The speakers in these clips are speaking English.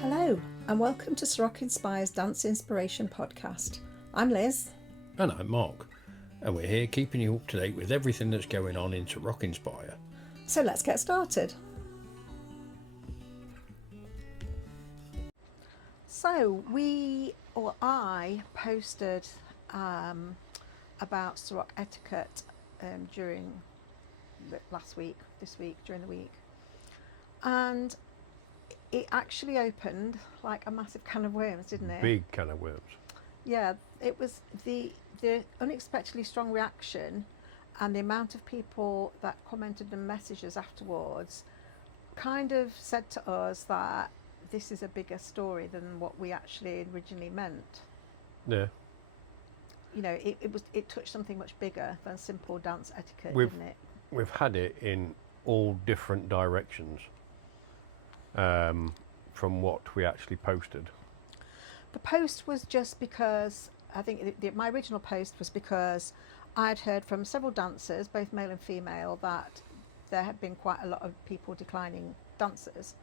Hello and welcome to Ceroc Inspire's Dance Inspiration podcast. I'm Liz. And I'm Mark, and we're here keeping you up to date with everything that's going on in Ceroc Inspire. So let's get started. So I posted about Ceroc Etiquette during this week, during the week. And it actually opened like a massive can of worms, didn't it? Big can of worms. Yeah, it was the unexpectedly strong reaction and the amount of people that commented and messages afterwards kind of said to us that this is a bigger story than what we actually originally meant. Yeah. You know, it touched something much bigger than simple dance etiquette, didn't it? We've had it in all different directions. From what we actually posted. The post was just because I think my original post was because I'd heard from several dancers, both male and female, that there had been quite a lot of people declining dancers,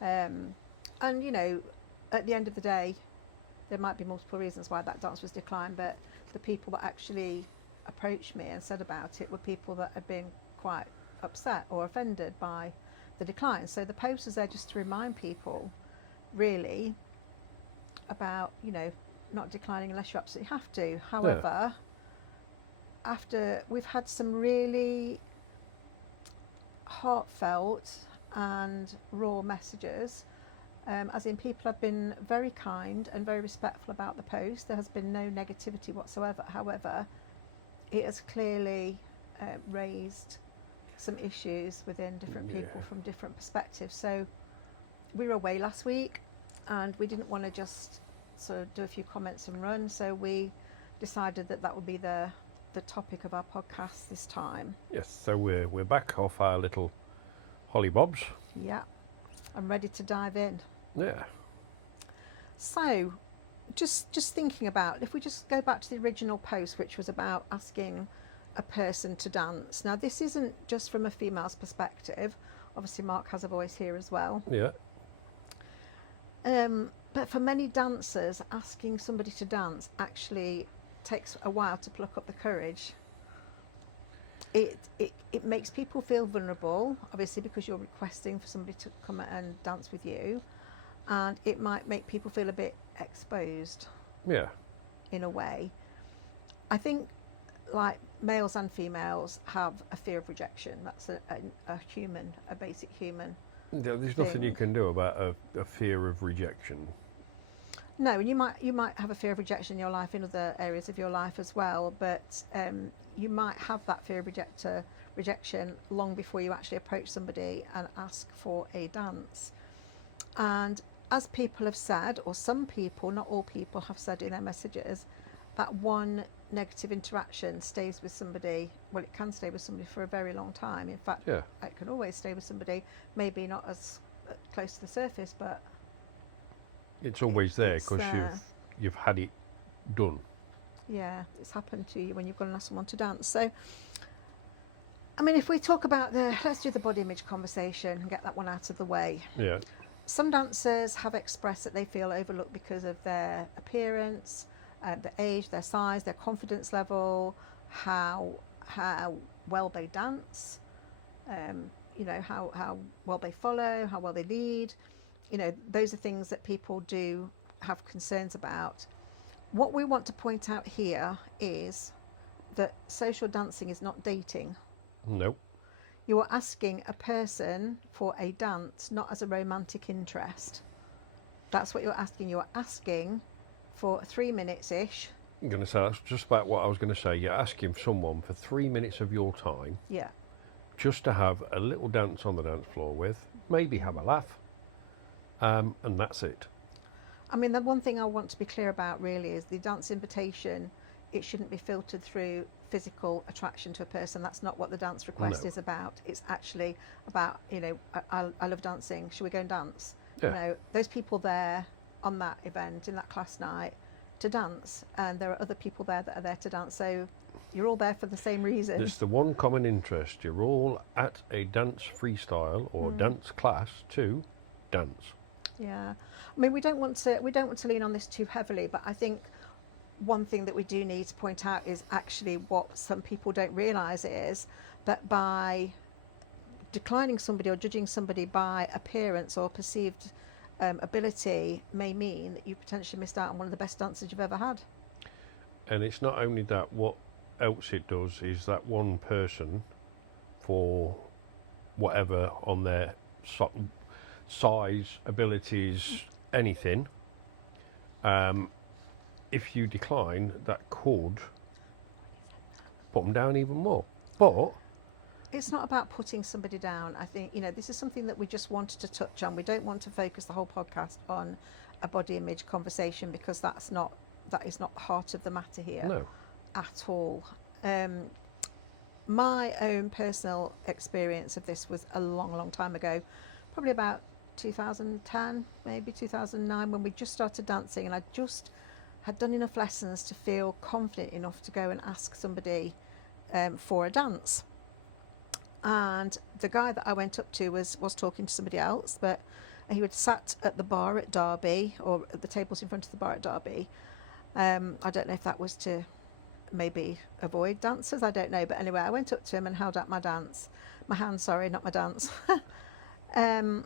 and you know, at the end of the day, there might be multiple reasons why that dance was declined, but the people that actually approached me and said about it were people that had been quite upset or offended by the decline. So the post was there just to remind people really about, you know, not declining unless you absolutely have to. However, after we've had some really heartfelt and raw messages, as in people have been very kind and very respectful about the post. There has been no negativity whatsoever. However, it has clearly raised some issues within different people from different perspectives. So we were away last week and we didn't want to just sort of do a few comments and run, so we decided that would be the topic of our podcast this time. Yes, so we're back off our little hollybobs. Yeah, I'm ready to dive in. Yeah. So just thinking about, if we just go back to the original post, which was about asking a person to dance. Now this isn't just from a female's perspective, obviously Mark has a voice here as well. Yeah. But for many dancers, asking somebody to dance actually takes a while to pluck up the courage. It makes people feel vulnerable, obviously, because you're requesting for somebody to come and dance with you, and it might make people feel a bit exposed. Yeah. In a way. I think like males and females have a fear of rejection. That's a basic human. Yeah, there's nothing you can do about a fear of rejection. No, and you might have a fear of rejection in your life in other areas of your life as well, but you might have that fear of rejection long before you actually approach somebody and ask for a dance. And as people have said, or some people, not all people, have said in their messages, that one negative interaction stays with somebody. Well, it can stay with somebody for a very long time. In fact, it can always stay with somebody, maybe not as close to the surface, but it's always there because you've had it done. Yeah, it's happened to you when you've gone and asked someone to dance. So, I mean, if we talk about let's do the body image conversation and get that one out of the way. Yeah. Some dancers have expressed that they feel overlooked because of their appearance, their age, their size, their confidence level, how well they dance, you know, how well they follow, how well they lead. You know, those are things that people do have concerns about. What we want to point out here is that social dancing is not dating. Nope. You are asking a person for a dance, not as a romantic interest. That's what you're asking. You're asking for 3 minutes-ish. I'm going to say, that's just about what I was going to say. You're asking someone for 3 minutes of your time. Yeah. Just to have a little dance on the dance floor with, maybe have a laugh, and that's it. I mean, the one thing I want to be clear about really is the dance invitation, it shouldn't be filtered through physical attraction to a person. That's not what the dance request is about. It's actually about, you know, I love dancing, should we go and dance? Yeah. You know, those people there on that event, in that class night, to dance, and there are other people there that are there to dance. So you're all there for the same reason. It's the one common interest. You're all at a dance freestyle or dance class to dance. Yeah, I mean, we don't want to lean on this too heavily, but I think one thing that we do need to point out is actually what some people don't realise is that by declining somebody or judging somebody by appearance or perceived ability may mean that you potentially missed out on one of the best dancers you've ever had. And it's not only that, what else it does is that one person, for whatever on their size, abilities, anything, if you decline, that could put them down even more. But it's not about putting somebody down. I think, this is something that we just wanted to touch on. We don't want to focus the whole podcast on a body image conversation, because that is not the heart of the matter here. No. At all. My own personal experience of this was a long time ago, probably about 2010, maybe 2009, when we just started dancing, and I just had done enough lessons to feel confident enough to go and ask somebody for a dance. And the guy that I went up to was talking to somebody else, but he had sat at the bar at Derby, or at the tables in front of the bar at Derby. I don't know if that was to maybe avoid dancers, I don't know, but anyway, I went up to him and held out my hand, sorry, not my dance. And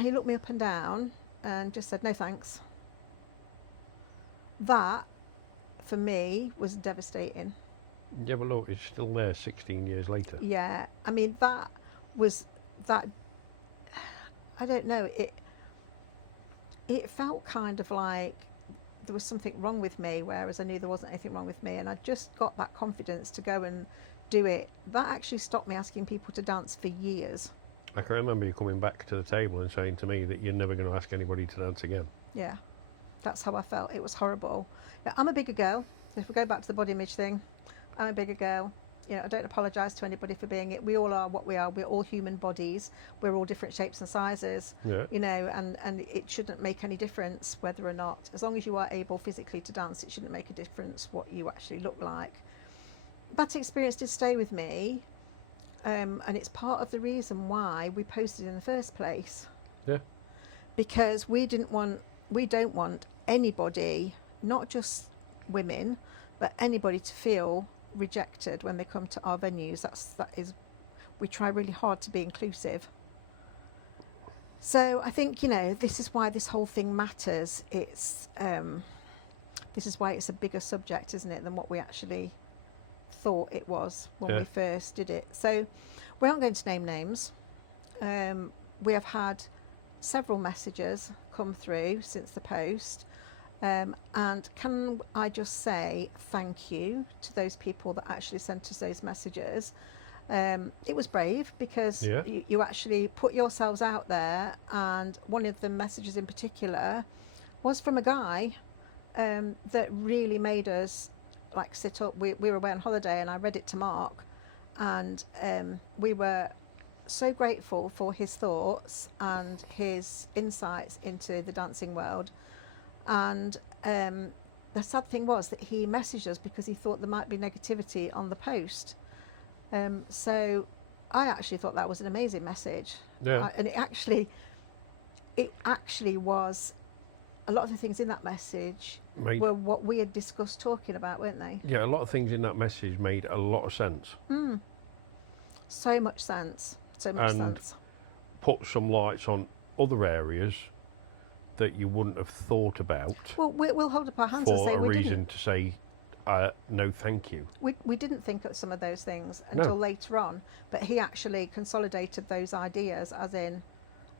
he looked me up and down and just said, "No thanks." That, for me, was devastating. yeah, but look, it's still there 16 years later. Yeah, I mean, that, I don't know, it felt kind of like there was something wrong with me, whereas I knew there wasn't anything wrong with me, and I just got that confidence to go and do it. That actually stopped me asking people to dance for years. I can remember you coming back to the table and saying to me that you're never going to ask anybody to dance again. Yeah, that's how I felt. It was horrible. Yeah, I'm a bigger girl. If we go back to the body image thing, I'm a bigger girl. I don't apologise to anybody for being it. We all are what we are. We're all human bodies. We're all different shapes and sizes. Yeah. And it shouldn't make any difference whether or not, as long as you are able physically to dance, it shouldn't make a difference what you actually look like. That experience did stay with me, and it's part of the reason why we posted in the first place. Yeah. Because we don't want anybody, not just women, but anybody, to feel rejected when they come to our venues. We try really hard to be inclusive. So I think, this is why this whole thing matters. This is why it's a bigger subject, isn't it, than what we actually thought it was when we first did it. So we aren't going to name names. We have had several messages come through since the post. And can I just say thank you to those people that actually sent us those messages. It was brave, because you actually put yourselves out there, and one of the messages in particular was from a guy that really made us sit up. We were away on holiday, and I read it to Mark, and we were so grateful for his thoughts and his insights into the dancing world. And the sad thing was that he messaged us because he thought there might be negativity on the post. So I actually thought that was an amazing message. Yeah. And it actually was, a lot of the things in that message were what we had discussed talking about, weren't they? Yeah, a lot of things in that message made a lot of sense. So much sense. And put some lights on other areas that you wouldn't have thought about. Well, we'll hold up our hands and say for a we reason didn't. to say no thank you. We didn't think of some of those things until later on, but he actually consolidated those ideas, as in,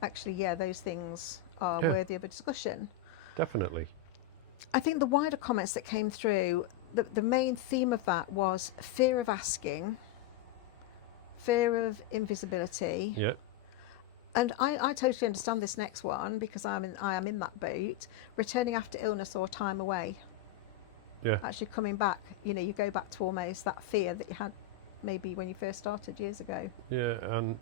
actually, those things are worthy of a discussion. Definitely. I think the wider comments that came through, the main theme of that was fear of asking, fear of invisibility. Yeah. And I totally understand this next one, because I am in that boat. Returning after illness or time away. Yeah. Actually coming back, you go back to almost that fear that you had maybe when you first started years ago. Yeah, and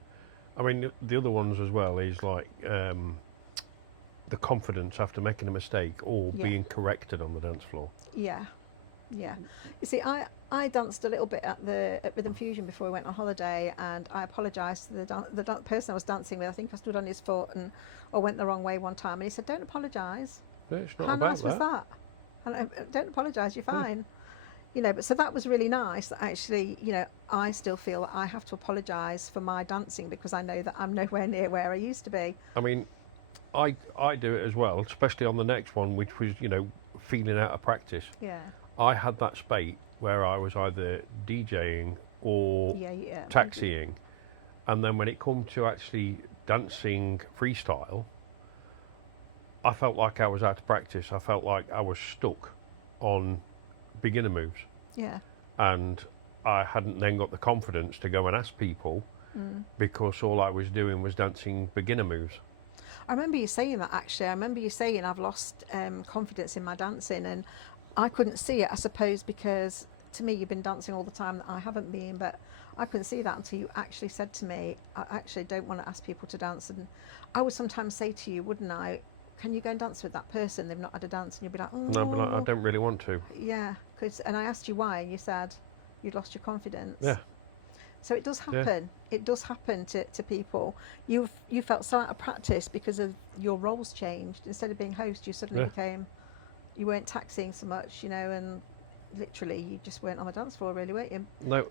I mean the other ones as well is like the confidence after making a mistake or being corrected on the dance floor. Yeah. Yeah. You see, I danced a little bit at Rhythm Fusion before we went on holiday, and I apologised to the person I was dancing with. I think I stood on his foot or went the wrong way one time, and he said, "Don't apologise. Yeah, it's not How about nice was that? And don't apologise. You're fine." You know, but so that was really nice. That actually, you know, I still feel that I have to apologise for my dancing because I know that I'm nowhere near where I used to be. I mean, I do it as well, especially on the next one, which was, you know, feeling out of practice. Yeah. I had that spate where I was either DJing or Yeah. taxiing, and then when it come to actually dancing freestyle, I felt like I was out of practice. I felt like I was stuck on beginner moves, Yeah. and I hadn't then got the confidence to go and ask people because all I was doing was dancing beginner moves. I remember you saying that actually. I remember you saying I've lost confidence in my dancing, and I couldn't see it, I suppose, because to me you've been dancing all the time that I haven't been, but I couldn't see that until you actually said to me, I actually don't want to ask people to dance. And I would sometimes say to you, wouldn't I, can you go and dance with that person? They've not had a dance. And you'd be like, oh. No, but I don't really want to. Yeah, and I asked you why, and you said you'd lost your confidence. Yeah. So it does happen. Yeah. It does happen to people. You felt so out of practice because of your roles changed. Instead of being host, you suddenly became, you weren't taxiing so much, you know, and literally you just weren't on the dance floor, really, weren't you? No,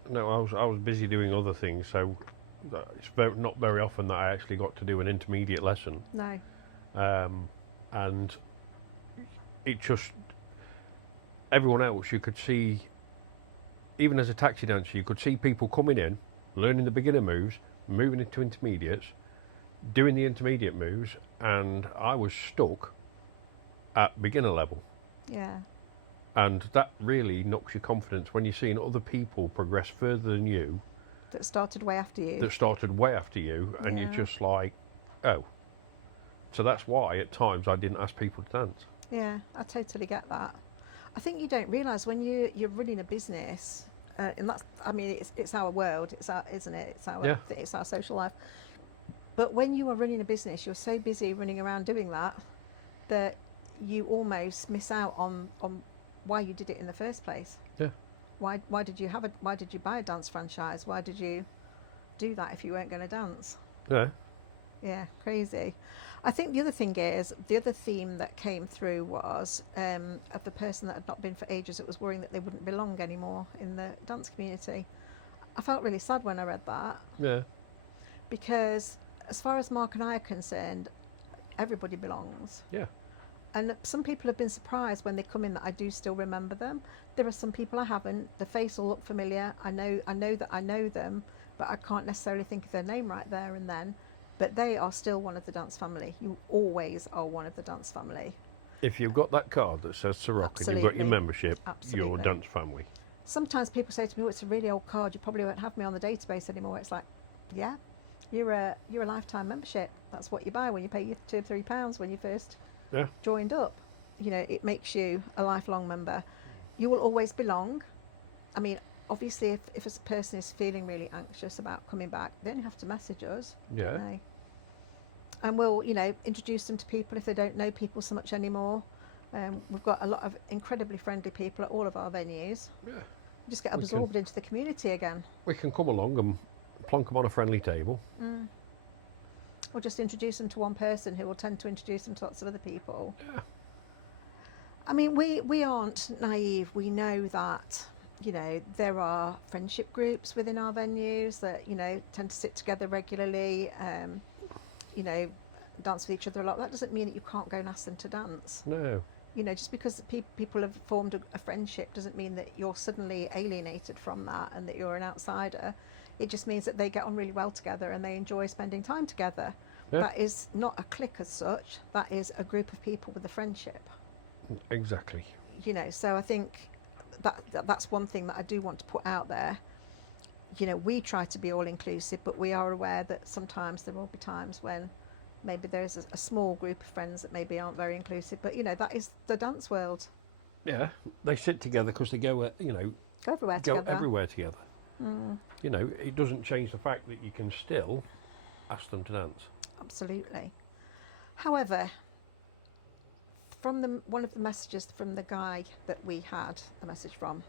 I was busy doing other things, so it's not very often that I actually got to do an intermediate lesson. No. And it just, everyone else, you could see, even as a taxi dancer, you could see people coming in, learning the beginner moves, moving into intermediates, doing the intermediate moves, and I was stuck at beginner level. Yeah. And that really knocks your confidence when you're seeing other people progress further than you. That started way after you. And you're just like, oh. So that's why at times I didn't ask people to dance. Yeah, I totally get that. I think you don't realise when you're running a business, and that's, I mean, it's our world, isn't it? It's our social life. But when you are running a business, you're so busy running around doing that you almost miss out on why you did it in the first place. Yeah. Why did you buy a dance franchise? Why did you do that if you weren't going to dance? Yeah. Yeah, crazy. I think the other thing is, the other theme that came through was of the person that had not been for ages that was worrying that they wouldn't belong anymore in the dance community. I felt really sad when I read that. Yeah. Because as far as Mark and I are concerned, everybody belongs. Yeah. And some people have been surprised when they come in that I do still remember them. There are some people I haven't. The face will look familiar. I know that I know them, but I can't necessarily think of their name right there and then. But they are still one of the dance family. You always are one of the dance family. If you've got that card that says Ceroc and you've got your membership, you're a dance family. Sometimes people say to me, "Oh, it's a really old card. You probably won't have me on the database anymore." It's like, yeah, you're a lifetime membership. That's what you buy when you pay your £2 or £3 when you first joined up. You know, it makes you a lifelong member. You will always belong. I mean, obviously, if a person is feeling really anxious about coming back, they only have to message us. Yeah. Don't they? And we'll, you know, introduce them to people if they don't know people so much anymore. We've got a lot of incredibly friendly people at all of our venues. Yeah. Just get absorbed into the community again. We can come along and plonk them on a friendly table. Or just introduce them to one person who will tend to introduce them to lots of other people. Yeah. I mean, we aren't naive. We know that, you know, there are friendship groups within our venues that, you know, tend to sit together regularly, you know, dance with each other a lot. That doesn't mean that you can't go and ask them to dance. No. You know, just because people have formed a friendship doesn't mean that you're suddenly alienated from that and that you're an outsider. It just means that they get on really well together and they enjoy spending time together. Yeah. That is not a clique as such. That is a group of people with a friendship. Exactly. You know, so I think that's one thing that I do want to put out there. You know, we try to be all inclusive, but we are aware that sometimes there will be times when maybe there's a small group of friends that maybe aren't very inclusive, but you know, that is the dance world. Yeah, they sit together because they go, you know, go everywhere together. You know, it doesn't change the fact that you can still ask them to dance. Absolutely. However, from one of the messages from the guy that we had a message from.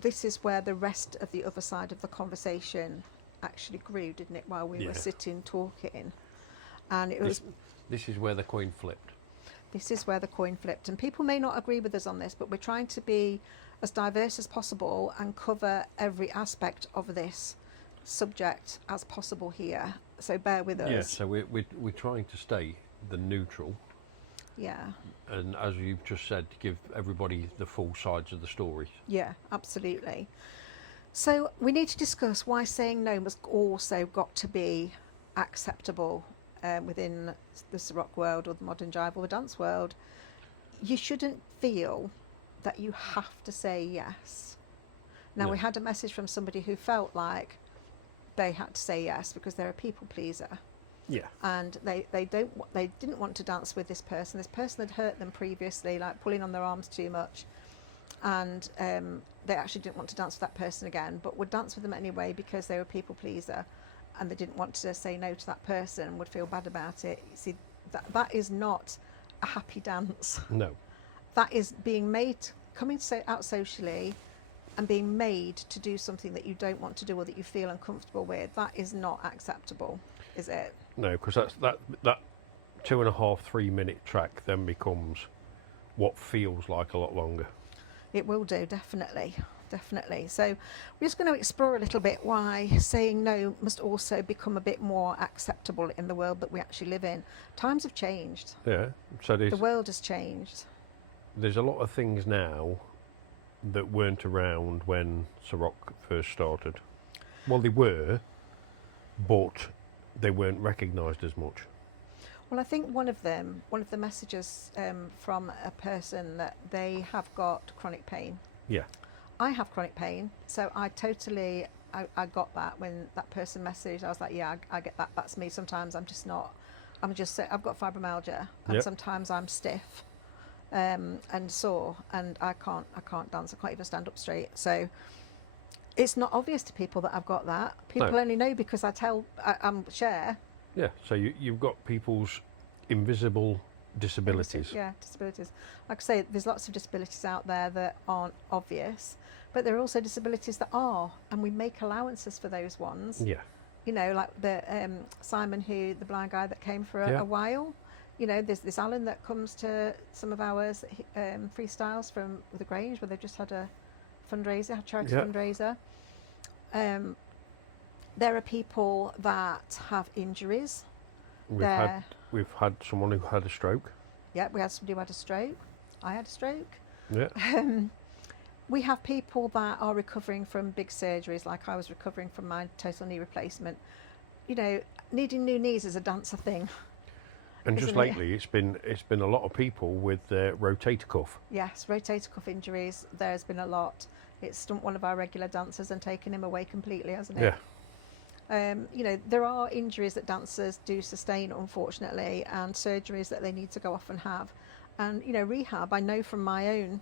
This is where the rest of the other side of the conversation actually grew, didn't it, while we were sitting talking. And it was... This is where the coin flipped. This is where the coin flipped. And people may not agree with us on this, but we're trying to be as diverse as possible and cover every aspect of this subject as possible here. So bear with us. Yeah, so we're trying to stay the neutral. Yeah. And as you've just said, to give everybody the full sides of the story. Yeah, absolutely. So we need to discuss why saying no must also got to be acceptable within the Ceroc world or the modern jive or the dance world. You shouldn't feel that you have to say yes. Now, we had a message from somebody who felt like they had to say yes because they're a people pleaser. Yeah. And they didn't want to dance with this person. This person had hurt them previously, like pulling on their arms too much. And they actually didn't want to dance with that person again, but would dance with them anyway because they were a people pleaser. And they didn't want to say no to that person, would feel bad about it. You see, that is not a happy dance. No. That is being made, coming out socially and being made to do something that you don't want to do or that you feel uncomfortable with. That is not acceptable, is it? No, because that 2.5, 3 minute track then becomes what feels like a lot longer. It will do, definitely. Definitely. So we're just going to explore a little bit why saying no must also become a bit more acceptable in the world that we actually live in. Times have changed. Yeah. So the world has changed. There's a lot of things now that weren't around when Ceroc first started. Well, they were, but they weren't recognised as much. Well, I think one of the messages from a person that they have got chronic pain. Yeah. I have chronic pain, so I got that when that person messaged. I was like, yeah, I get that. That's me. Sometimes I've got fibromyalgia, and sometimes I'm stiff and sore, and I can't dance. I can't even stand up straight. So it's not obvious to people that I've got that. People only know because I'm share. Yeah. So you've got people's invisible disabilities. Yeah, disabilities. Like I say, there's lots of disabilities out there that aren't obvious, but there are also disabilities that are, and we make allowances for those ones. Yeah. You know, like the Simon, the blind guy that came for a while. You know, there's this Alan that comes to some of ours freestyles from the Grange, where they've just had a fundraiser, charity fundraiser. There are people that have injuries. We've had someone who had a stroke. Yeah, we had somebody who had a stroke. I had a stroke. Yeah. We have people that are recovering from big surgeries, like I was recovering from my total knee replacement. You know, needing new knees is a dancer thing. And just lately, it's been a lot of people with rotator cuff. Yes, rotator cuff injuries. There's been a lot. It's stumped one of our regular dancers and taken him away completely, hasn't it? Yeah. You know, there are injuries that dancers do sustain, unfortunately, and surgeries that they need to go off and have. And, you know, rehab, I know from my own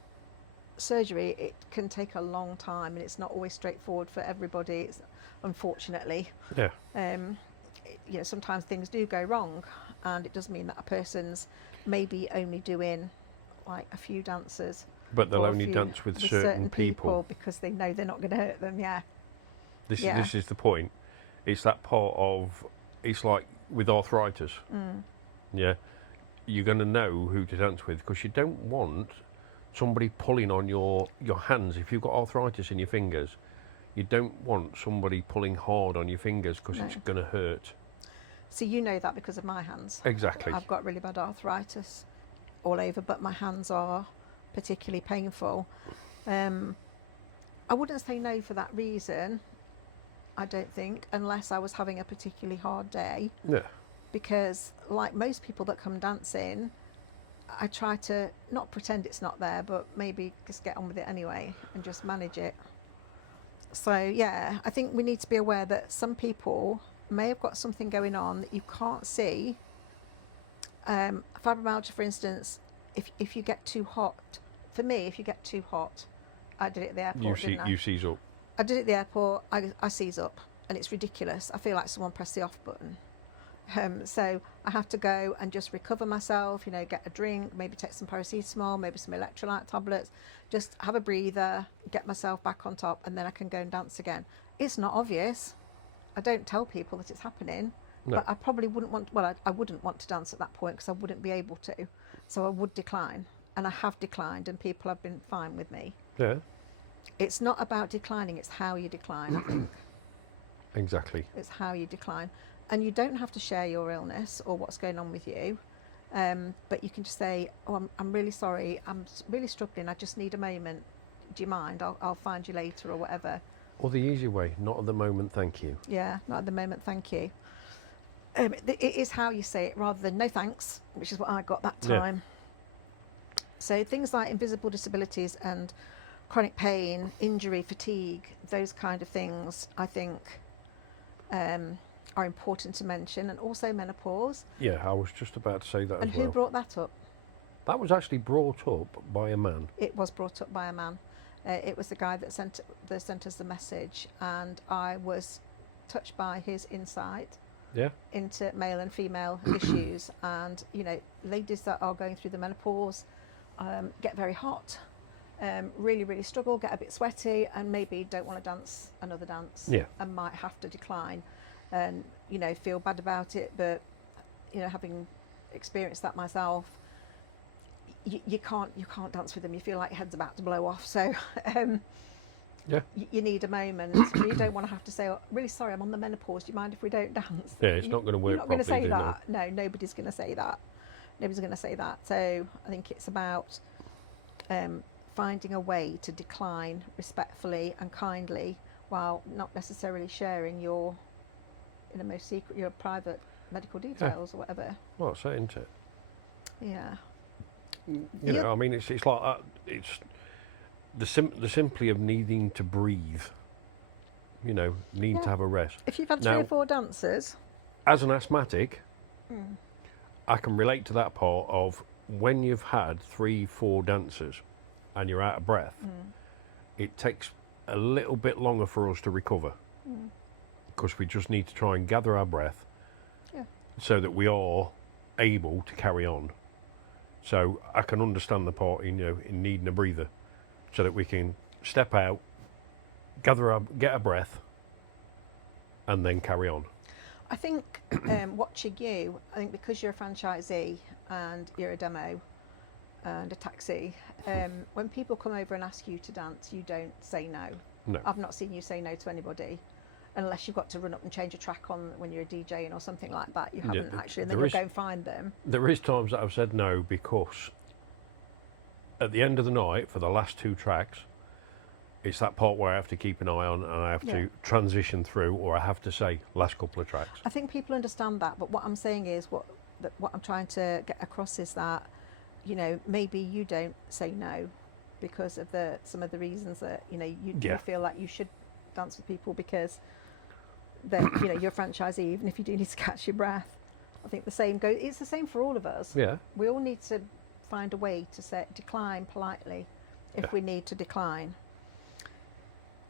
surgery, it can take a long time and it's not always straightforward for everybody, unfortunately. Yeah. You know, sometimes things do go wrong, and it does mean that a person's maybe only doing like a few dances. But they'll only dance with certain people because they know they're not going to hurt them, This is the point. It's that part of, it's like with arthritis. Yeah, you're going to know who to dance with because you don't want somebody pulling on your hands. If you've got arthritis in your fingers, you don't want somebody pulling hard on your fingers because it's going to hurt. So you know that because of my hands. Exactly. I've got really bad arthritis all over, but my hands are particularly painful. I wouldn't say no for that reason. I don't think, unless I was having a particularly hard day. Yeah. Because like most people that come dancing, I try to not pretend it's not there, but maybe just get on with it anyway and just manage it. So yeah, I think we need to be aware that some people may have got something going on that you can't see. Fibromyalgia, for instance, if you get too hot, for me, if you get too hot, I did it at the airport, didn't I? You seize up. I did it at the airport, I seize up, and it's ridiculous. I feel like someone pressed the off button. So I have to go and just recover myself, get a drink, maybe take some paracetamol, maybe some electrolyte tablets, just have a breather, get myself back on top, and then I can go and dance again. It's not obvious. I don't tell people that it's happening, No. but I probably wouldn't want, well, I wouldn't want to dance at that point because I wouldn't be able to. So I would decline, and I have declined, and people have been fine with me. Yeah, It's not about declining, it's how you decline, I think. exactly. It's how you decline. And you don't have to share your illness or what's going on with you, but you can just say, oh, I'm really sorry, I'm really struggling, I just need a moment. Do you mind? I'll find you later or whatever. Or the easy way, not at the moment, thank you. Yeah, not at the moment, thank you. It is how you say it rather than no thanks, which is what I got that time. Yeah. So things like invisible disabilities and chronic pain, injury, fatigue, those kind of things, I think, are important to mention, and also menopause. Yeah, I was just about to say that and as well. who brought that up? That was actually brought up by a man. It was brought up by a man. It was the guy that sent us the message, and I was touched by his insight into male and female issues. And ladies that are going through the menopause get very hot, really, really struggle, get a bit sweaty, and maybe don't want to dance another dance, and might have to decline, and feel bad about it. But having experienced that myself, you can't dance with them. You feel like your head's about to blow off. So you need a moment. You don't want to have to say, oh, really sorry, I'm on the menopause, do you mind if we don't dance? Yeah, it's not going to work. You're not going to say that. No, nobody's going to say that. Nobody's going to say that. So I think it's about finding a way to decline respectfully and kindly, while not necessarily sharing your most secret, your private medical details or whatever. Well, that's it, isn't it? Yeah. I mean, it's like that. It's the simply of needing to breathe. Need to have a rest. If you've had 3 or 4 dances, as an asthmatic, I can relate to that part of when you've had 3, 4 dances and you're out of breath. It takes a little bit longer for us to recover because we just need to try and gather our breath so that we are able to carry on. So I can understand the part in needing a breather so that we can step out, get a breath, and then carry on. I think watching you, I think because you're a franchisee and you're a demo and a taxi, when people come over and ask you to dance, you don't say no. No. I've not seen you say no to anybody, unless you've got to run up and change a track on when you're DJing or something like that. You haven't actually, and then you'll go and find them. There is times that I've said no because at the end of the night, for the last 2 tracks, it's that part where I have to keep an eye on and I have to transition through, or I have to say last couple of tracks. I think people understand that, but what I'm saying is what I'm trying to get across is that maybe you don't say no because of some of the reasons that you feel like you should dance with people because you're a franchisee, even if you do need to catch your breath. I think the same goes. It's the same for all of us. Yeah. We all need to find a way to decline politely if we need to decline.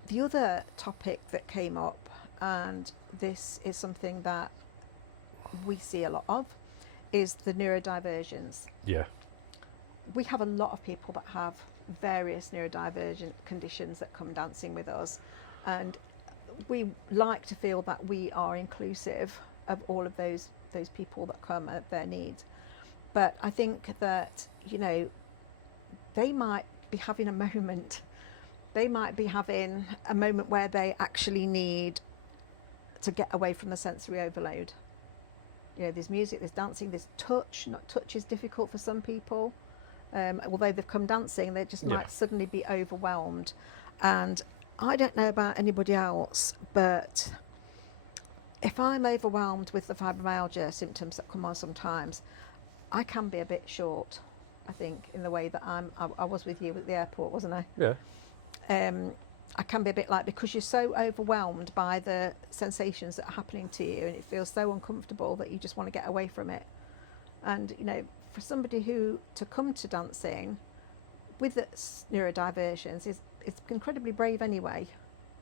The other topic that came up, and this is something that we see a lot of, is the neurodivergence. Yeah. We have a lot of people that have various neurodivergent conditions that come dancing with us, and we like to feel that we are inclusive of all of those people that come at their needs. But I think that they might be having a moment. They might be having a moment where they actually need to get away from the sensory overload. There's music, there's dancing, there's touch. Not touch is difficult for some people. Although they've come dancing, they just might suddenly be overwhelmed. And I don't know about anybody else, but if I'm overwhelmed with the fibromyalgia symptoms that come on sometimes, I can be a bit short, I think, in the way that I was with you at the airport, wasn't I? Yeah. I can be a bit like, because you're so overwhelmed by the sensations that are happening to you, and it feels so uncomfortable that you just want to get away from it. And for somebody to come to dancing with neurodiversions it's incredibly brave anyway.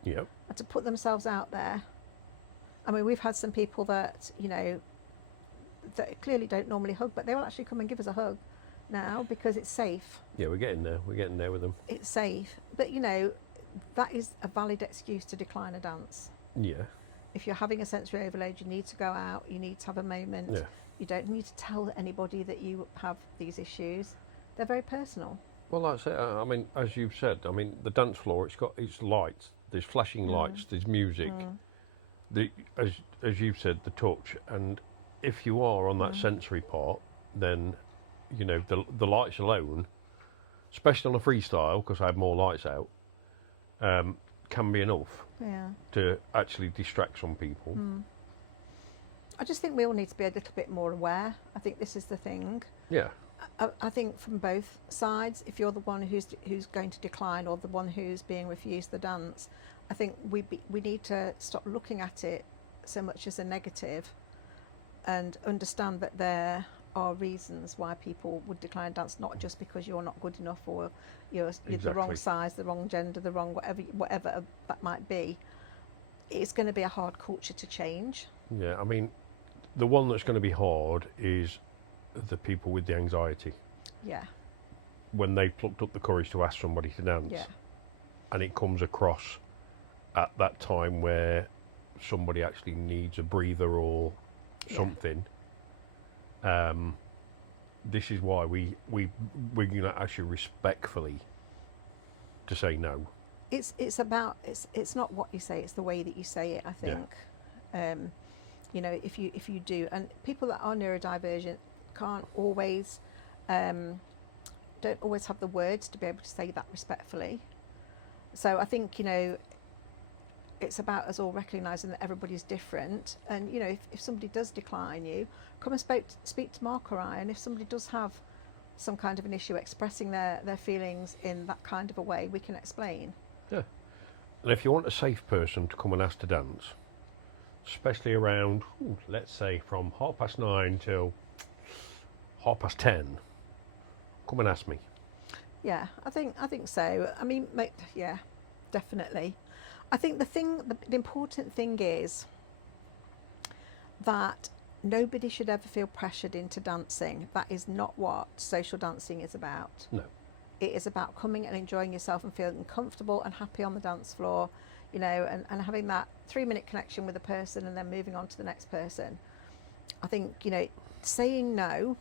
Yep. And to put themselves out there. I mean, we've had some people that that clearly don't normally hug, but they will actually come and give us a hug now because it's safe. Yeah, we're getting there. We're getting there with them. It's safe. But, you know, that is a valid excuse to decline a dance. Yeah. If you're having a sensory overload, you need to go out, you need to have a moment. Yeah. You don't need to tell anybody that you have these issues. They're very personal. Well, that's it. I mean, as you've said, I mean, the dance floor, it's got its lights. There's flashing lights. There's music. As you've said, the touch. And if you are on that sensory part, then, you know, the lights alone, especially on a freestyle, because I have more lights out, can be enough to actually distract some people. I just think we all need to be a little bit more aware. I think this is the thing. Yeah. I think from both sides, if you're the one who's going to decline or the one who's being refused the dance, I think we need to stop looking at it so much as a negative and understand that there are reasons why people would decline dance, not just because you're not good enough or you're the wrong size, the wrong gender, the wrong whatever that might be. It's going to be a hard culture to change. Yeah, I mean, the one that's going to be hard is the people with the anxiety. Yeah. When they plucked up the courage to ask somebody to dance. Yeah. And it comes across at that time where somebody actually needs a breather or something. This is why we're going to ask you respectfully to say no. It's about it's not what you say, it's the way that you say it, I think. You know, if you do, and people that are neurodivergent can't always don't always have the words to be able to say that respectfully. So I think, you know, it's about us all recognising that everybody's different, and you know, if somebody does decline you, come and speak to Mark or I, and if somebody does have some kind of an issue expressing their feelings in that kind of a way, we can explain. Yeah. And if you want a safe person to come and ask to dance, especially around, let's say from 9:30 till 10:30, come and ask me. Yeah, I think so. I mean, yeah, definitely. I think the important thing is that nobody should ever feel pressured into dancing. That is not what social dancing is about. No. It is about coming and enjoying yourself and feeling comfortable and happy on the dance floor, you know, and having that 3-minute connection with a person and then moving on to the next person. I think, you know, saying no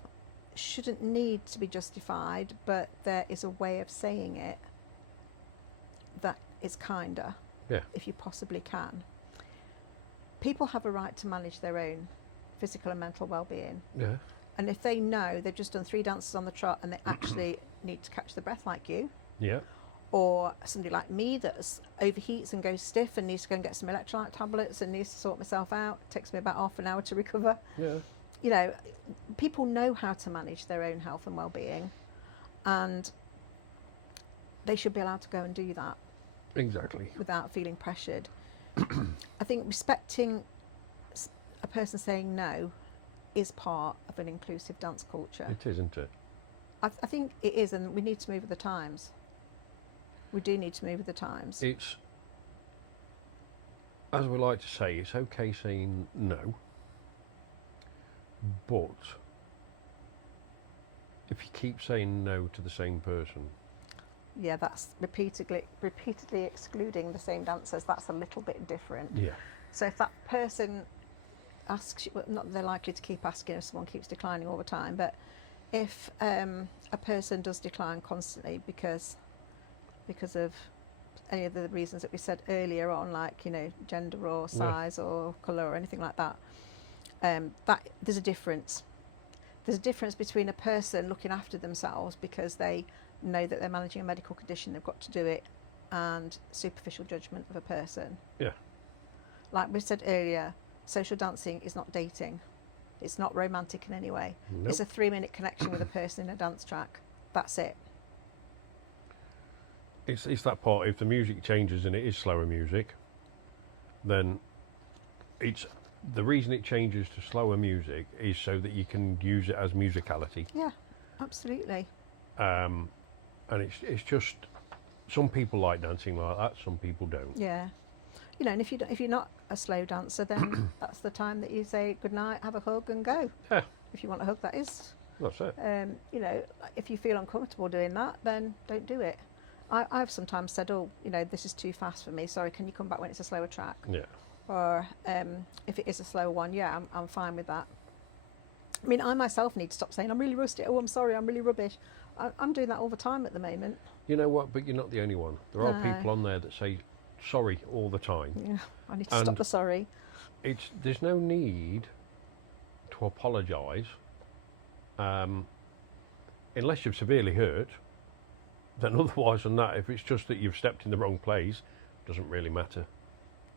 shouldn't need to be justified, but there is a way of saying it that is kinder, if you possibly can. People have a right to manage their own physical and mental well-being. Yeah. And if they know they've just done 3 dances on the trot and they actually need to catch the breath like you, or somebody like me that overheats and goes stiff and needs to go and get some electrolyte tablets and needs to sort myself out, it takes me about half an hour to recover. Yeah. You know, people know how to manage their own health and well-being, and they should be allowed to go and do that. Exactly. Without feeling pressured. I think respecting a person saying no is part of an inclusive dance culture. It is, isn't it? I think it is, and we need to move with the times. We do need to move with the times. It's, as we like to say, it's okay saying no, but if you keep saying no to the same person, yeah, that's repeatedly excluding the same dancers. That's a little bit different. Yeah. So if that person asks you, well, not they're likely to keep asking if someone keeps declining all the time, but if a person does decline constantly because of any of the reasons that we said earlier on, like, you know, gender or size or colour or anything like that, that there's a difference. There's a difference between a person looking after themselves because they know that they're managing a medical condition, they've got to do it, and superficial judgment of a person. Yeah. Like we said earlier, social dancing is not dating. It's not romantic in any way. Nope. It's a 3-minute connection with a person in a dance track. That's it. It's that part, if the music changes and it is slower music, then it's the reason it changes to slower music is so that you can use it as musicality. Yeah, absolutely. And it's just, some people like dancing like that, some people don't. Yeah. You know, and if you're not a slow dancer, then that's the time that you say good night, have a hug, and go. Yeah, If you want a hug, that is. that's it. You know, if you feel uncomfortable doing that, then don't do it. I've sometimes said, oh, you know, this is too fast for me. Sorry, can you come back when it's a slower track? Yeah. Or if it is a slower one, yeah, I'm fine with that. I mean, I myself need to stop saying I'm really rusty. Oh, I'm sorry, I'm really rubbish. I'm doing that all the time at the moment. You know what? But you're not the only one. There are No. people on there that say sorry all the time. Yeah, I need to And stop the sorry. There's no need to apologise unless you're severely hurt. Then otherwise than that, if it's just that you've stepped in the wrong place, doesn't really matter.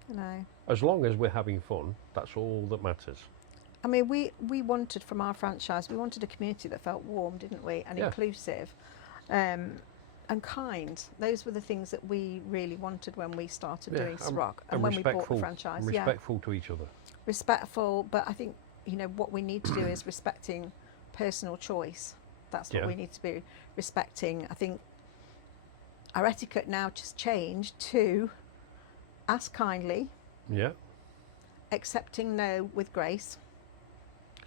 No. As long as we're having fun, that's all that matters. I mean, we wanted from our franchise, we wanted a community that felt warm, didn't we? And Yeah. inclusive and kind. Those were the things that we really wanted when we started doing Ceroc and when we bought the franchise. And respectful to each other. Respectful, but I think, you know, what we need to do is respecting personal choice. That's what we need to be respecting. I think our etiquette now just changed to ask kindly, Yeah. accepting no with grace,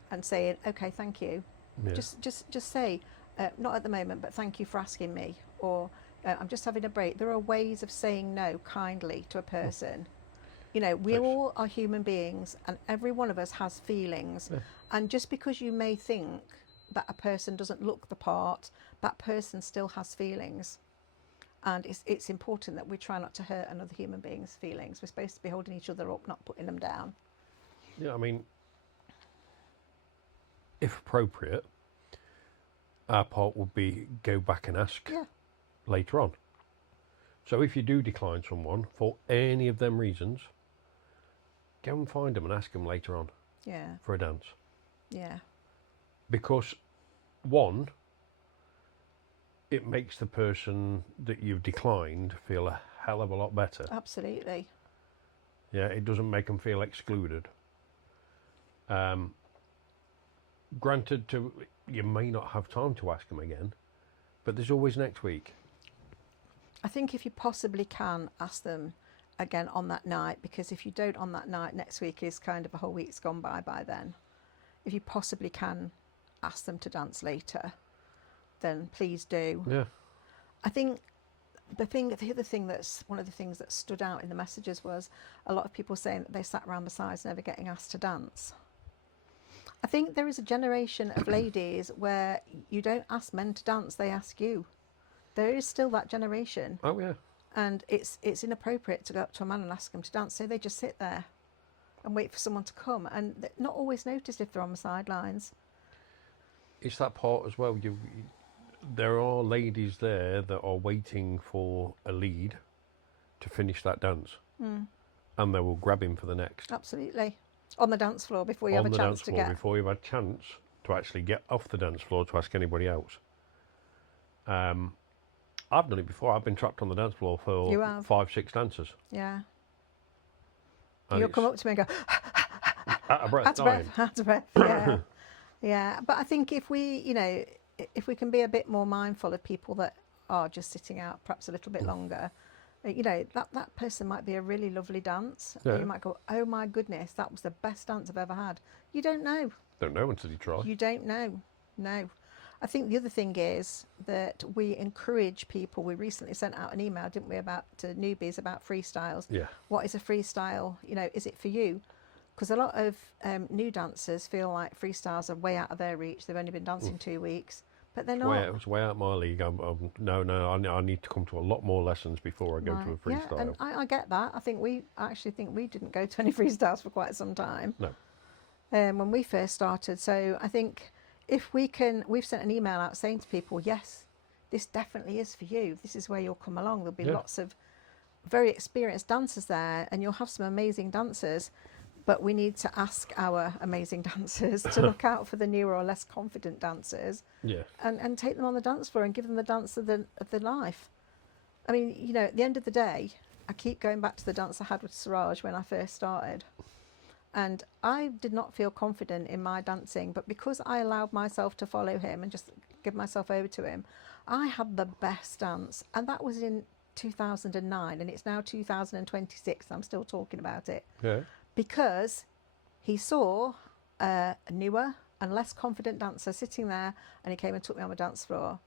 and saying, okay, thank you. Yeah. Just say, not at the moment, but thank you for asking me, or I'm just having a break. There are ways of saying no kindly to a person. You know, we all are human beings, and every one of us has feelings. Yeah. And just because you may think that a person doesn't look the part, that person still has feelings. And it's important that we try not to hurt another human being's feelings. We're supposed to be holding each other up, not putting them down. Yeah, I mean, if appropriate, our part would be go back and ask later on. So if you do decline someone for any of them reasons, go and find them and ask them later on for a dance. Yeah. Because one, it makes the person that you've declined feel a hell of a lot better. Absolutely. Yeah, it doesn't make them feel excluded. Granted, you may not have time to ask them again, but there's always next week. I think if you possibly can, ask them again on that night, because if you don't on that night, next week is kind of a whole week's gone by then. If you possibly can ask them to dance later, then please do. Yeah. I think the other thing that's one of the things that stood out in the messages was a lot of people saying that they sat around besides never getting asked to dance. I think there is a generation of ladies where you don't ask men to dance, they ask you. There is still that generation. Oh, yeah. And it's inappropriate to go up to a man and ask him to dance, so they just sit there and wait for someone to come, and they're not always noticed if they're on the sidelines. It's that part as well. There are ladies there that are waiting for a lead to finish that dance, and they will grab him for the next. Absolutely. On the dance floor before you have a chance to get... Before you've had a chance to actually get off the dance floor to ask anybody else. I've done it before. I've been trapped on the dance floor for 5-6 dancers. Yeah. And you'll come up to me and go... out of breath, out of breath, yeah. Yeah, but I think if we can be a bit more mindful of people that are just sitting out perhaps a little bit longer, you know, that person might be a really lovely dance. Yeah. You might go, oh my goodness, that was the best dance I've ever had. You don't know. Don't know until you try. You don't know. No. I think the other thing is that we encourage people. We recently sent out an email, didn't we, to newbies about freestyles. Yeah. What is a freestyle? You know, is it for you? Because a lot of new dancers feel like freestyles are way out of their reach. They've only been dancing 2 weeks, but they're not. It's way out my league. I need to come to a lot more lessons before I go to a freestyle. Yeah, and I get that. I actually think we didn't go to any freestyles for quite some time. No. When we first started. So I think if we've sent an email out saying to people, yes, this definitely is for you. This is where you'll come along. There'll be lots of very experienced dancers there, and you'll have some amazing dancers. But we need to ask our amazing dancers to look out for the newer or less confident dancers, and take them on the dance floor and give them the dance of their life. I mean, you know, at the end of the day, I keep going back to the dance I had with Ceroc when I first started. And I did not feel confident in my dancing, but because I allowed myself to follow him and just give myself over to him, I had the best dance. And that was in 2009 and it's now 2026 and I'm still talking about it. Yeah. Because he saw a newer and less confident dancer sitting there and he came and took me on the dance floor.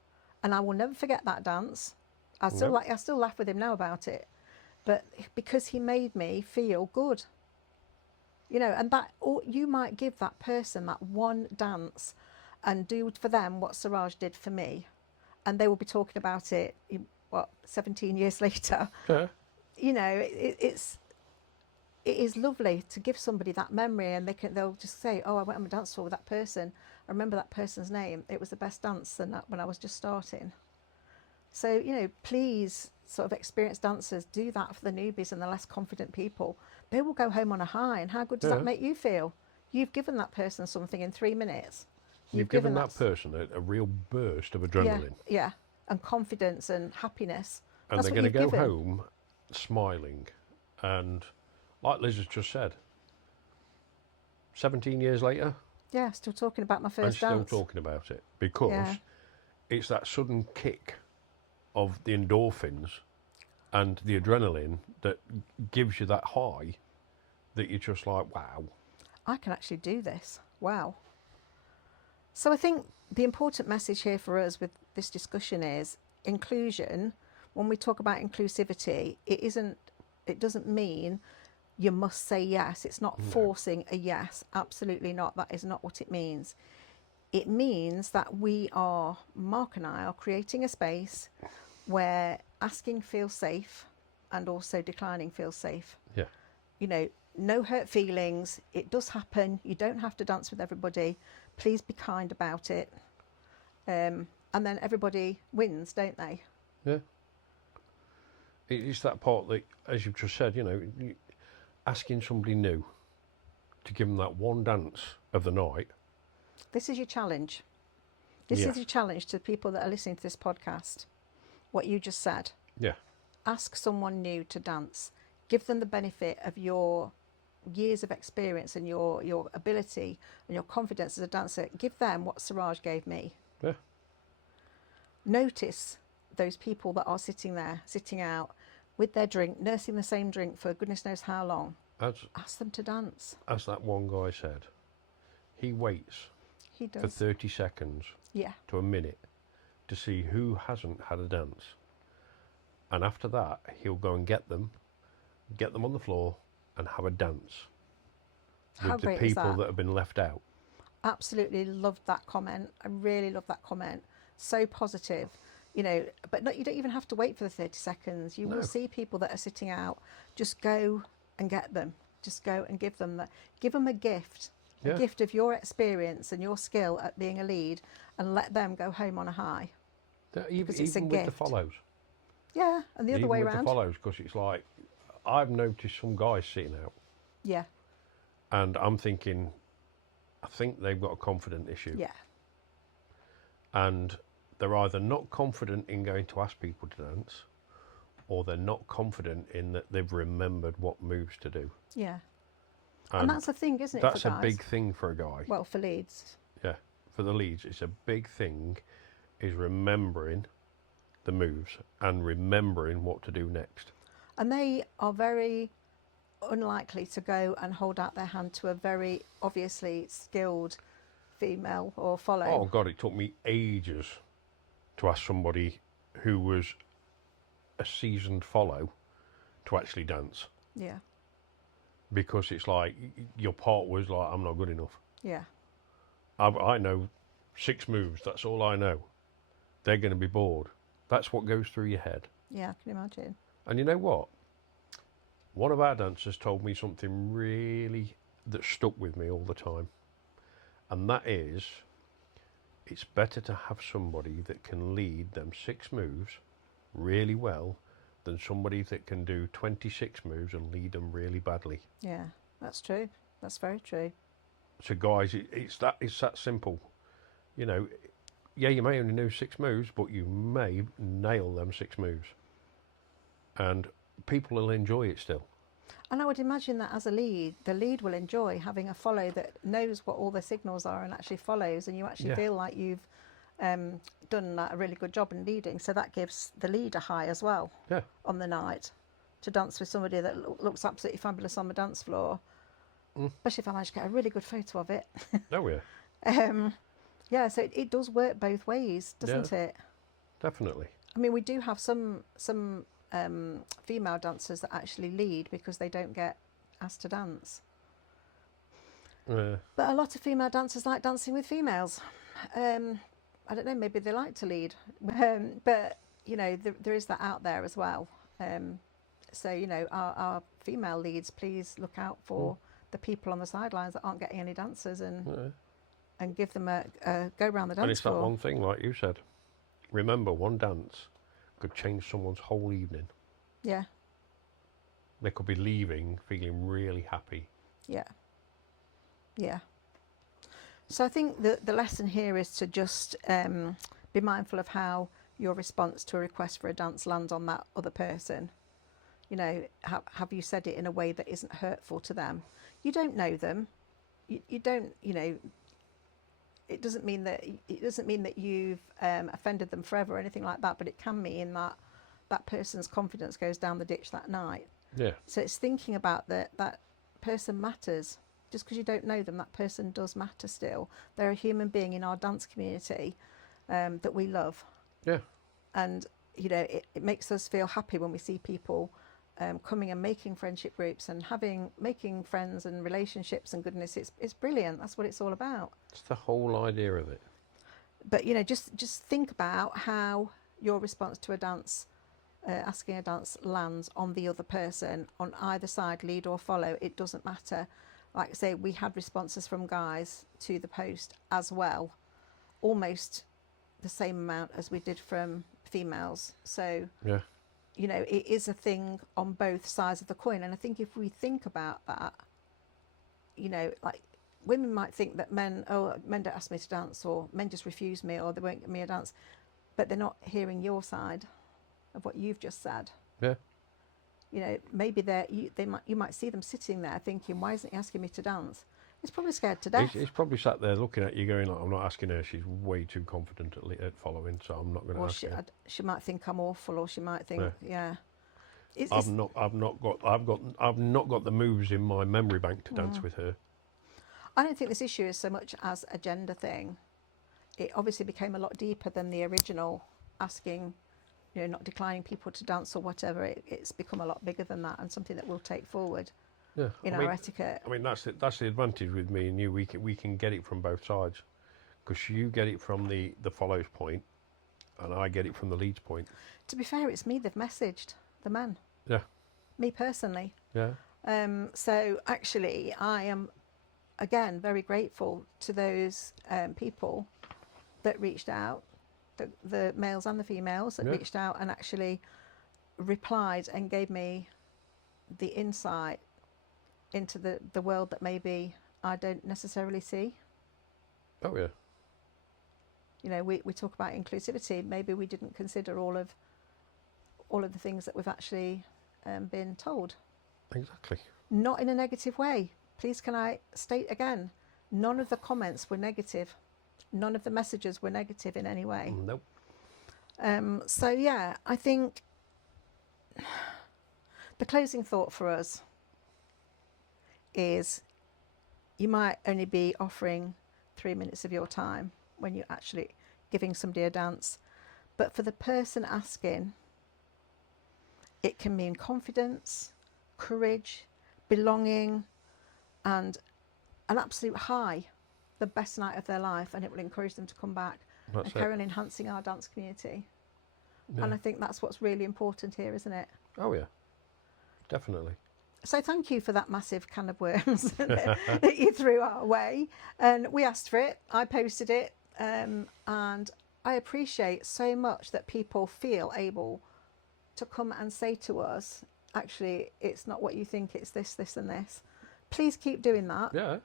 And I will never forget that dance. I still laugh with him now about it. But because he made me feel good. You know, and that, or you might give that person that one dance and do for them what Ceroc did for me. And they will be talking about it, 17 years later. Yeah. You know, it is lovely to give somebody that memory, and they'll just say, oh, I went on a dance floor with that person. I remember that person's name. It was the best dance when I was just starting. So, you know, please, sort of experienced dancers, do that for the newbies and the less confident people. They will go home on a high. And how good does that make you feel? You've given that person something in 3 minutes. You've given that person a real burst of adrenaline. Yeah, and confidence and happiness. And That's they're going to go given. home smiling. And like Liz has just said, 17 years later, yeah, still talking about my first I'm dance. still talking about it, because it's that sudden kick of the endorphins and the adrenaline that gives you that high that you're just like, wow. I can actually do this. Wow. So I think the important message here for us with this discussion is inclusion. When we talk about inclusivity, it doesn't mean you must say yes. It's not forcing a yes. Absolutely not. That is not what it means. It means that we are, Mark and I are creating a space where asking feels safe and also declining feels safe. Yeah. You know, no hurt feelings. It does happen. You don't have to dance with everybody. Please be kind about it. And then everybody wins, don't they? Yeah. It's that part that, as you've just said, you know, asking somebody new to give them that one dance of the night. This is your challenge. This is your challenge to the people that are listening to this podcast. What you just said. Yeah. Ask someone new to dance. Give them the benefit of your years of experience and your ability and your confidence as a dancer. Give them what Ceroc gave me. Yeah. Notice those people that are sitting there, sitting out with their drink, nursing the same drink for goodness knows how long. Ask them to dance. As that one guy said, he waits He does. for 30 seconds to a minute to see who hasn't had a dance. And after that, he'll go and get them on the floor and have a dance with the people that have been left out. Absolutely loved that comment. I really love that comment. So positive. You know, but you don't even have to wait for the 30 seconds. You will see people that are sitting out. Just go and get them. Just go and give them a gift. A gift of your experience and your skill at being a lead, and let them go home on a high. Even it's a with gift. the follows. Yeah, and the other way with around. The follows, because it's like, I've noticed some guys sitting out. Yeah. And I'm thinking, I think they've got a confident issue. Yeah. And they're either not confident in going to ask people to dance, or they're not confident in that they've remembered what moves to do. Yeah. And that's a thing, isn't it, That's for guys? a big thing for a guy. Well, for leads. Yeah, for the leads, it's a big thing, is remembering the moves and remembering what to do next. And they are very unlikely to go and hold out their hand to a very obviously skilled female or follow. Oh, God, it took me ages to ask somebody who was a seasoned follow to actually dance. Yeah. Because it's like, your part was like, I'm not good enough. Yeah. I know 6 moves, that's all I know. They're going to be bored. That's what goes through your head. Yeah, I can imagine. And you know what? One of our dancers told me something really that stuck with me all the time. And that is, it's better to have somebody that can lead them 6 moves really well than somebody that can do 26 moves and lead them really badly. Yeah, that's true. That's very true. So guys, it's that simple. You know, yeah, you may only know 6 moves, but you may nail them 6 moves. And people will enjoy it still. And I would imagine that as a lead, the lead will enjoy having a follow that knows what all the signals are and actually follows, and you actually feel like you've done a really good job in leading, so that gives the lead a high as well. Yeah. On the night, to dance with somebody that looks absolutely fabulous on the dance floor, especially if I manage to get a really good photo of it. Oh yeah. Yeah, so it does work both ways, doesn't it? Definitely. I mean, we do have some female dancers that actually lead because they don't get asked to dance. But a lot of female dancers like dancing with females. I don't know, maybe they like to lead. But, you know, there is that out there as well. So, you know, our female leads, please look out for the people on the sidelines that aren't getting any dancers, and give them a go around the dance floor. And it's that one thing, like you said. Remember, one dance could change someone's whole evening. Yeah. They could be leaving feeling really happy. Yeah. Yeah. So I think the lesson here is to just be mindful of how your response to a request for a dance lands on that other person. You know, have you said it in a way that isn't hurtful to them? You don't know them. You don't, you know, it doesn't mean that you've offended them forever or anything like that, but it can mean that that person's confidence goes down the ditch that night. Yeah. So it's thinking about that person matters. Just because you don't know them, that person does matter still. They're a human being in our dance community that we love. Yeah. And, you know, it makes us feel happy when we see people coming and making friendship groups and making friends and relationships and goodness. It's brilliant. That's what it's all about. It's the whole idea of it. But, you know, just think about how your response to a dance, asking a dance, lands on the other person, on either side, lead or follow. It doesn't matter. Like I say, we had responses from guys to the post as well, almost the same amount as we did from females. So, yeah, you know, it is a thing on both sides of the coin. And I think if we think about that, you know, like women might think that men don't ask me to dance, or men just refuse me, or they won't give me a dance, but they're not hearing your side of what you've just said. Yeah. You know, maybe you might see them sitting there thinking, why isn't he asking me to dance? He's probably scared to death. He's probably sat there looking at you going, like, I'm not asking her, she's way too confident at following, so I'm not going to ask her. She might think I'm awful, or she might think, yeah. I've not got the moves in my memory bank to dance with her. I don't think this issue is so much as a gender thing. It obviously became a lot deeper than the original asking, you know, not declining people to dance or whatever. It's become a lot bigger than that, and something that we'll take forward in our etiquette. I mean, that's the advantage with me and you. We can get it from both sides, because you get it from the follows point, and I get it from the leads point. To be fair, it's me they've messaged, the men. Yeah. Me personally. Yeah. So actually, I am again very grateful to those people that reached out. The males and the females that reached out and actually replied and gave me the insight into the world that maybe I don't necessarily see. Oh yeah. You know, we talk about inclusivity. Maybe we didn't consider all of the things that we've actually been told. Exactly. Not in a negative way. Please, can I state again, none of the comments were negative. None of the messages were negative in any way. Nope. So yeah, I think the closing thought for us is you might only be offering 3 minutes of your time when you're actually giving somebody a dance. But for the person asking, it can mean confidence, courage, belonging, and an absolute high, the best night of their life, and it will encourage them to come back and carry on enhancing our dance community. Yeah. And I think that's what's really important here, isn't it? Oh yeah, definitely. So thank you for that massive can of worms that you threw our way. And we asked for it, I posted it, and I appreciate so much that people feel able to come and say to us, actually, it's not what you think, it's this, this and this. Please keep doing that. Yeah.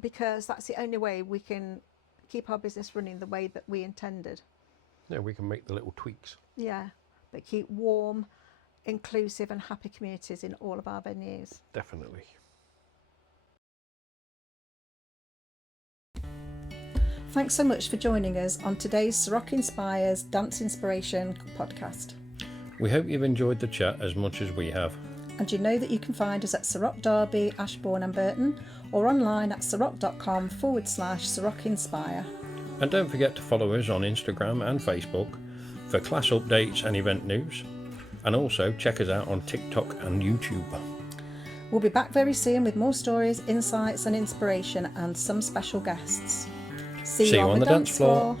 Because that's the only way we can keep our business running the way that we intended. Yeah, we can make the little tweaks. Yeah, but keep warm, inclusive and happy communities in all of our venues. Definitely. Thanks so much for joining us on today's Ceroc Inspire's Dance Inspiration podcast. We hope you've enjoyed the chat as much as we have. And you know that you can find us at Ceroc Derby, Ashbourne and Burton, or online at ceroc.com/Ceroc Inspire. And don't forget to follow us on Instagram and Facebook for class updates and event news. And also check us out on TikTok and YouTube. We'll be back very soon with more stories, insights and inspiration and some special guests. See you on the dance floor.